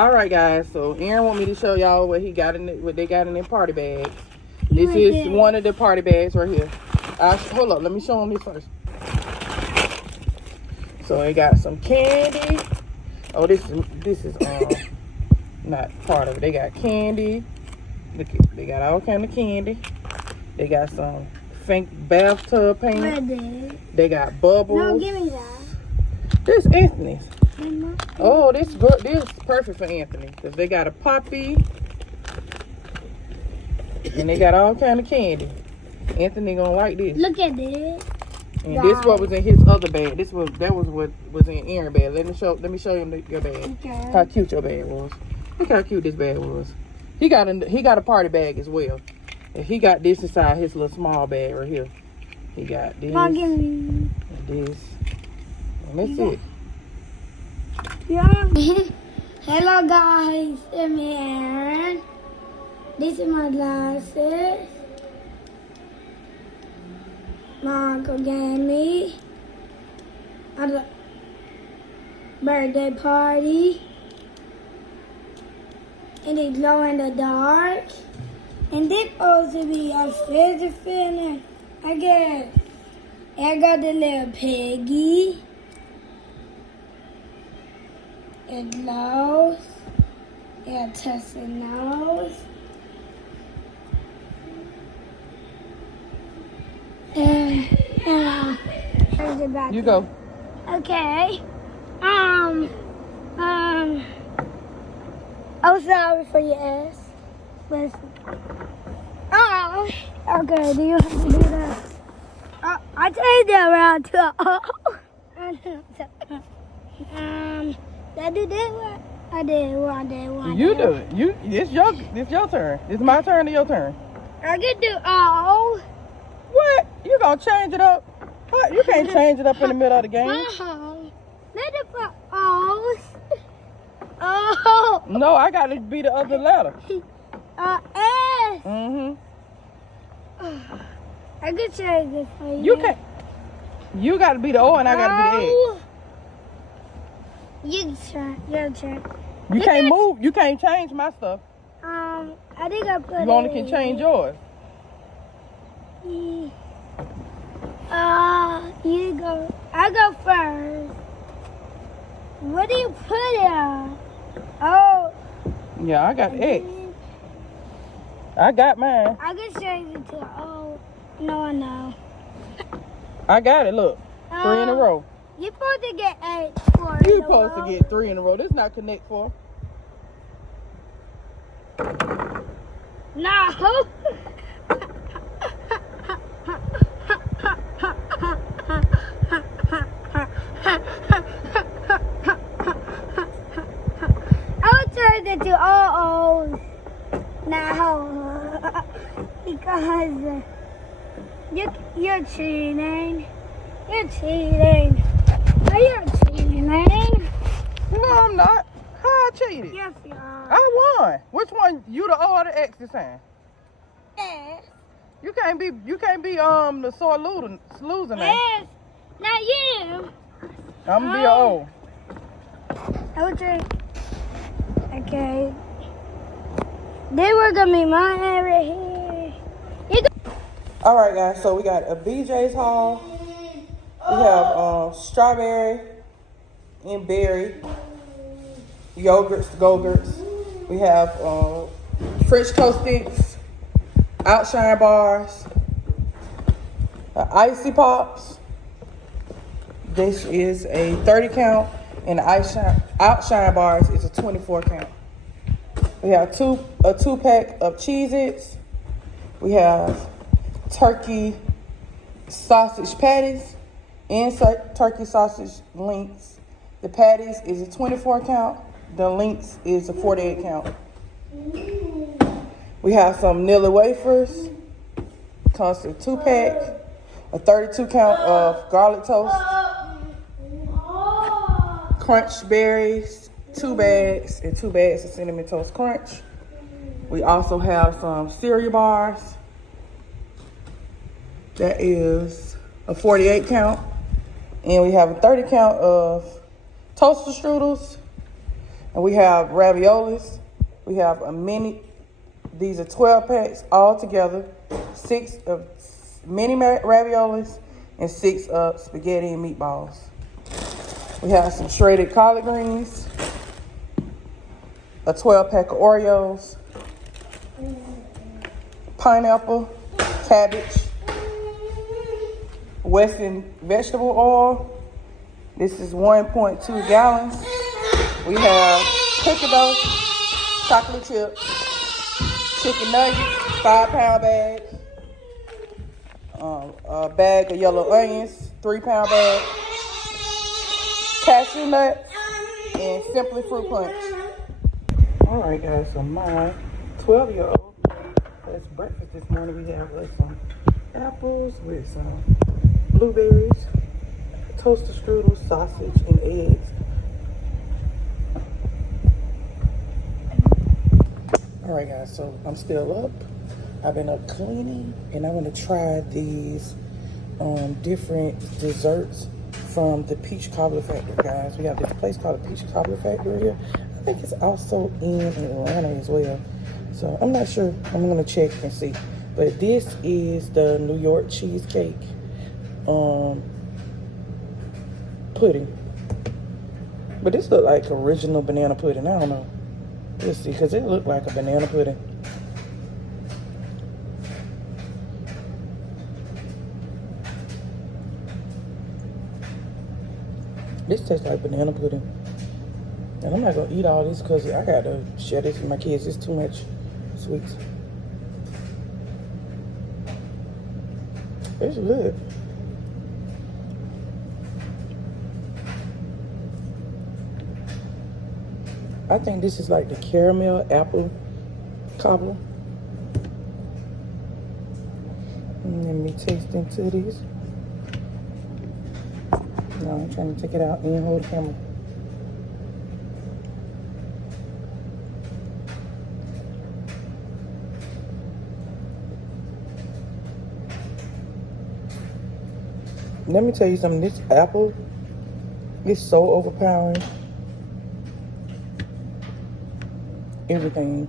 All right, guys. So Aaron want me to show y'all what he got what they got in their party bags. This is one of the party bags right here. Hold up, let me show them this first. So they got some candy. Oh, this is not part of it. They got candy. Look, they got all kind of candy. They got some fake bathtub paint. They got bubbles. No, give me that. This Anthony's. Oh, this is perfect for Anthony because they got a poppy and they got all kind of candy. Anthony gonna like this. Look at this. And this what was in his other bag. That was what was in Aaron's bag. Let me show you your bag. Okay. How cute your bag was. Look how cute this bag was. He got a party bag as well. And he got this inside his little small bag right here. He got this. And this. And that's it. Yeah. Hello guys, I'm Aaron. This is my glasses. My uncle gave me at a birthday party. And they glow in the dark. And this supposed to be a fizzy finish. I got the little piggy. It glows. It touches the nose. You go. Okay. I'm sorry for your ass. But, okay, do you have to do that? I changed it around to did I do that one? I did one. You do it. It's your turn. It's my turn or your turn? I can do all. What? You gonna change it up? What? You can't change it up in the middle of the game. Let it put O's. Oh. No, I gotta be the other letter. S. Mm-hmm. I can change it for you. You can't. You gotta be the O and I gotta be the X. You can try. You can't move. You can't change my stuff. I think I put You only can change yours. You go. I go first. What do you put it on? Oh. Yeah, I got X. I got mine. I can change it to O. No. I got it. Look, 3 in a row. You're supposed to get 8 for You're supposed to get 3 in a row. This is not Connect 4. No. I'll turn it to all O's now because you're cheating. You're cheating. You're cheating. No, I'm not. How I cheated? Yes, you are. I won. Which one? You the O or the X this time? Yes. You can't be the sore loser now. Yes. Not you. I'm gonna be a O. Okay. Okay. Then we're gonna be mine right here. All right, guys. So we got a BJ's haul. We have strawberry and berry yogurts, Go-Gurts. We have French toast sticks, Outshine bars, icy pops. This is a 30 count, and the Outshine bars is a 24 count. We have a 2-pack of Cheez-Its. We have turkey sausage patties and turkey sausage links. The patties is a 24 count. The links is a 48 count. We have some Nilla wafers. Comes to a 2-pack. A 32 count of garlic toast. Crunch berries, 2 bags, and 2 bags of Cinnamon Toast Crunch. We also have some cereal bars. That is a 48 count. And we have a 30 count of toaster strudels. And we have raviolis. We have a mini, these are 12 packs all together. 6 of mini raviolis and 6 of spaghetti and meatballs. We have some shredded collard greens, a 12 pack of Oreos, pineapple, cabbage, Weston vegetable oil. This is 1.2 gallons. We have cookie dough, chocolate chips, chicken nuggets, 5-pound bag, a bag of yellow onions, 3-pound bag, cashew nuts, and Simply Fruit Punch. All right, guys, so my 12-year-old made us breakfast this morning. We have some apples with some blueberries, toaster strudel, sausage, and eggs. All right, guys, so I'm still up. I've been up cleaning, and I want to try these different desserts from the Peach Cobbler Factory, guys. We have this place called the Peach Cobbler Factory here. I think it's also in Atlanta as well. So I'm not sure. I'm going to check and see. But this is the New York cheesecake pudding. But this look like original banana pudding. I don't know. Let's see, because it looked like a banana pudding. This tastes like banana pudding. And I'm not going to eat all this because I got to share this with my kids. It's too much sweets. It's good. I think this is like the caramel apple cobbler. Let me taste into these. No, I'm trying to take it out and hold the camera. Let me tell you something. This apple is so overpowering. Everything.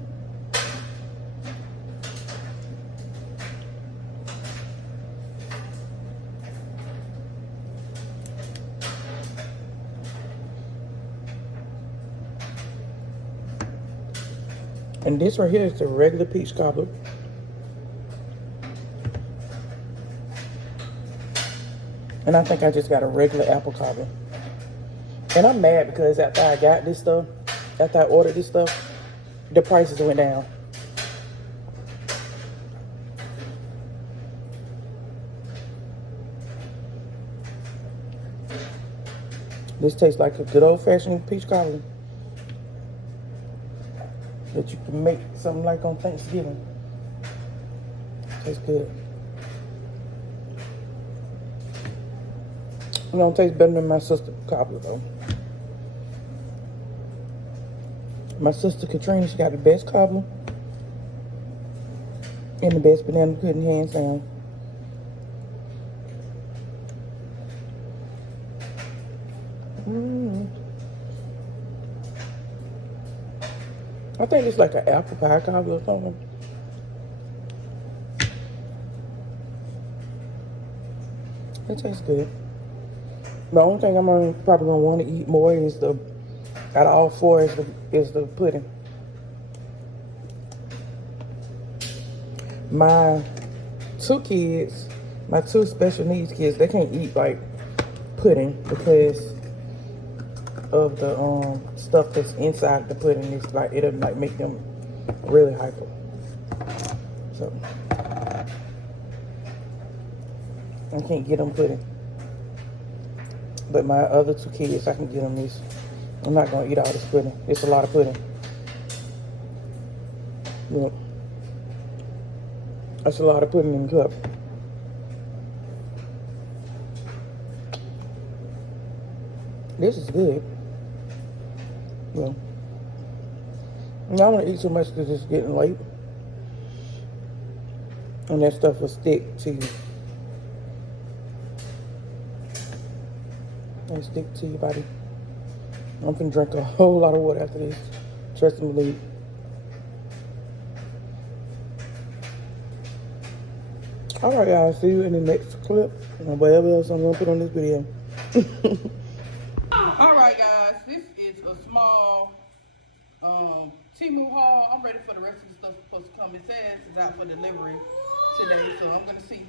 And this right here is the regular peach cobbler. And I think I just got a regular apple cobbler. And I'm mad because after I got this stuff, after I ordered this stuff, the prices went down. This tastes like a good old-fashioned peach cobbler that you can make something like on Thanksgiving. Tastes good. It don't taste better than my sister's cobbler though. My sister Katrina, she got the best cobbler and the best banana pudding, hands down. I think it's like an apple pie cobbler or something. It tastes good. The only thing I'm probably gonna want to eat more is the, out of all four, is the pudding. My two kids, my two special needs kids, they can't eat like pudding because of the stuff that's inside the pudding. It's like it'll like make them really hyper. So I can't get them pudding. But my other two kids, I can get them this. I'm not gonna eat all this pudding. It's a lot of pudding. Yeah. That's a lot of pudding in the cup. This is good. Well, I don't want to eat so much because it's getting late. And that stuff will stick to you. It'll stick to your body. I'm finna drink a whole lot of water after this. Trust and believe. Alright guys, see you in the next clip. Or whatever else I'm gonna put on this video. Alright guys, this is a small temu haul. I'm ready for the rest of the stuff supposed to come. It says it's out for delivery today, so I'm gonna see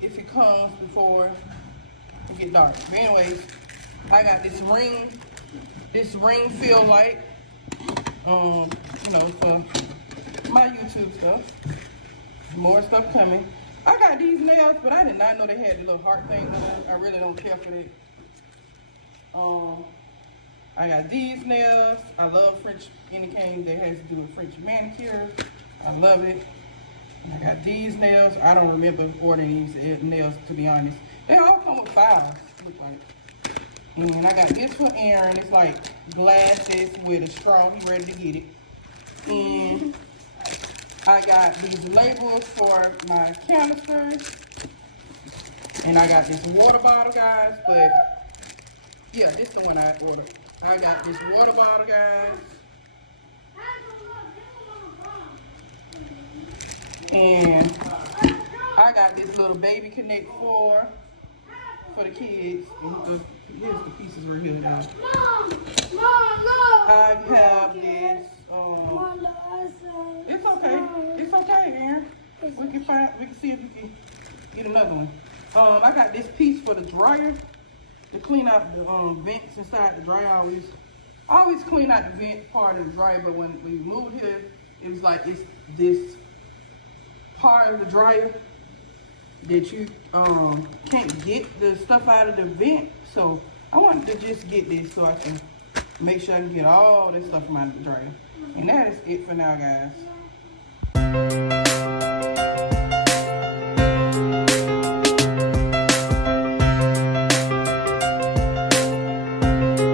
if it comes before it get dark. But anyways, I got this ring feel light, you know, for my YouTube stuff. More stuff coming. I got these nails, but I did not know they had the little heart thing on it. I really don't care for that. I got these nails. I love French anything that has to do with French manicure. I love it. I got these nails. I don't remember ordering these nails, to be honest. They all come with files, look like. And I got this for Aaron. It's like glasses with a straw. He's ready to get it. And I got these labels for my canisters. And I got this water bottle, guys. But, yeah, this is the one I ordered. I got this water bottle, guys. And I got this little baby connect for the kids. And here's the pieces right here, guys. Mom, look. I have this. Mom, look. It's okay. It's okay, Aaron. We can see if we can get another one. I got this piece for the dryer to clean out the vents inside the dryer. I always clean out the vent part of the dryer, but when we moved here, it was like it's this part of the dryer that you can't get the stuff out of the vent. So I wanted to just get this so I can make sure I can get all this stuff from out of the dryer. And that is it for now, guys.